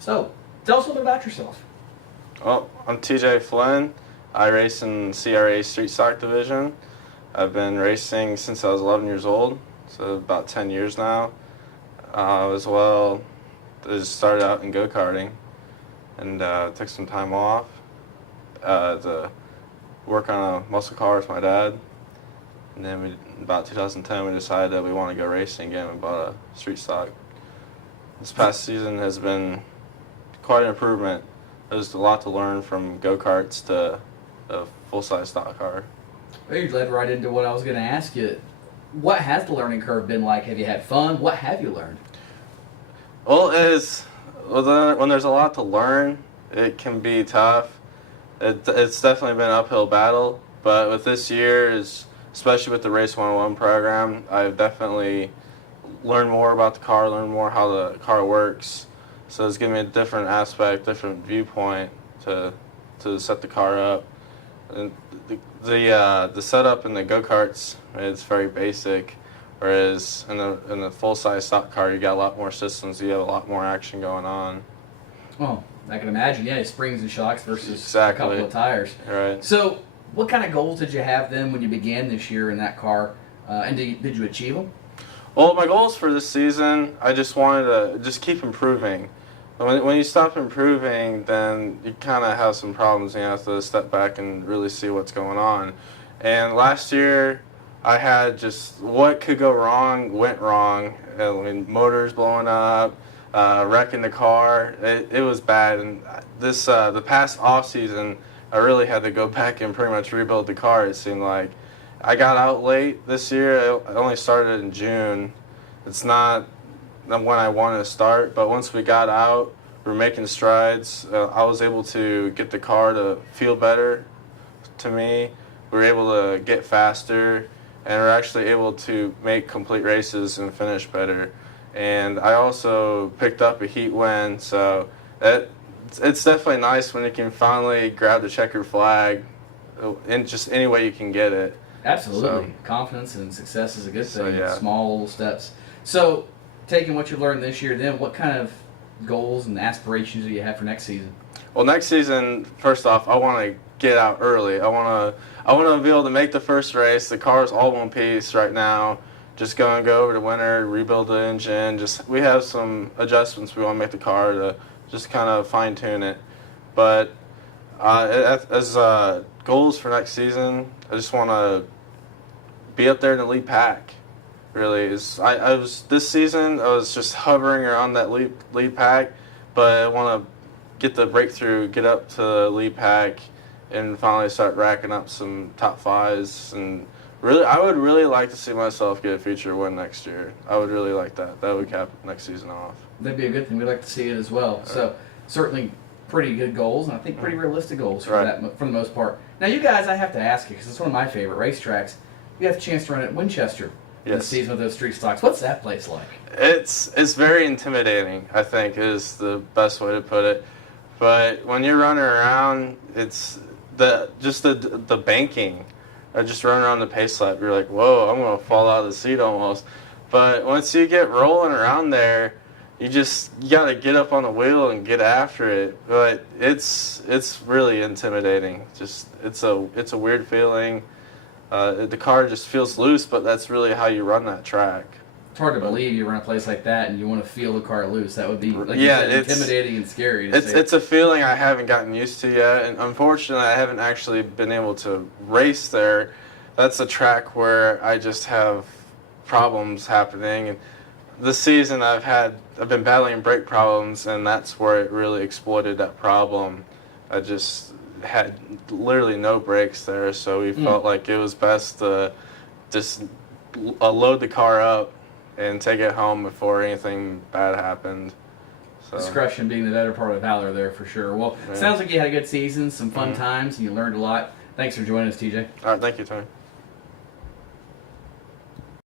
So, tell us a little bit about yourself. Well, I'm TJ Flynn. I race in CRA Street Stock Division. I've been racing since I was 11 years old, so about 10 years now. As well, I just started out in go-karting and took some time off to work on a muscle car with my dad. And then about 2010, we decided that we want to go racing again and bought a street stock. This past season has been quite an improvement. There's a lot to learn from go-karts to a full-size stock car. Well, you led right into what I was going to ask you. What has the learning curve been like? Have you had fun? What have you learned? Well, when there's a lot to learn, it can be tough. It's definitely been an uphill battle, but with this year, especially with the Race 101 program, I've definitely learned more about the car, learned more how the car works. So it's given me a different aspect, different viewpoint to set the car up. And the setup in the go-karts is very basic, whereas in the full-size stock car, you got a lot more systems, you have a lot more action going on. Well, I can imagine, yeah, springs and shocks versus Exactly. a couple of tires. Right. So, what kind of goals did you have then when you began this year in that car, and did you achieve them? Well, my goals for this season, I just wanted to just keep improving. When you stop improving, then you kind of have some problems. You have to step back and really see what's going on. And last year, I had just what could go wrong went wrong. I mean, motors blowing up, wrecking the car. It was bad. And the past off season, I really had to go back and pretty much rebuild the car. It seemed like I got out late this year. I only started in June. It's not when I wanted to start, but once we got out, we were making strides. I was able to get the car to feel better to me. We were able to get faster, and we're actually able to make complete races and finish better. And I also picked up a heat win, so it's definitely nice when you can finally grab the checkered flag in just any way you can get it. Absolutely. So, confidence and success is a good thing. So, yeah. Small little steps. So, taking what you've learned this year, then what kind of goals and aspirations do you have for next season? Well, next season, first off, I want to get out early. I want to be able to make the first race. The car's all one piece right now. Just go over to winter, rebuild the engine. We have some adjustments we want to make the car to just kind of fine tune it. But as goals for next season, I just want to be up there in the lead pack. Really, I was this season. I was just hovering around that lead pack, but I want to get the breakthrough, get up to the lead pack, and finally start racking up some top fives. And really, I would really like to see myself get a feature win next year. I would really like that. That would cap next season off. That'd be a good thing. We'd like to see it as well. So certainly pretty good goals, and I think pretty realistic goals for that for the most part. Now, you guys, I have to ask you because it's one of my favorite racetracks. You have a chance to run at Winchester. This season with those street stocks. What's that place like? It's very intimidating, I think, is the best way to put it. But when you're running around, it's the banking. Or just running around the pace lap, you're like, whoa, I'm going to fall out of the seat almost. But once you get rolling around there, you got to get up on the wheel and get after it. But it's really intimidating. It's a weird feeling. The car just feels loose, but that's really how you run that track. It's hard to believe you run a place like that and you want to feel the car loose. That would be intimidating and scary. It's a feeling I haven't gotten used to yet, and unfortunately, I haven't actually been able to race there. That's a track where I just have problems happening, and this season I've been battling brake problems, and that's where it really exploited that problem. I just had literally no brakes there, so we felt like it was best to just load the car up and take it home before anything bad happened. So. Discretion being the better part of valor there for sure. Well, sounds like you had a good season, some fun times, and you learned a lot. Thanks for joining us, TJ. All right, thank you, Tony.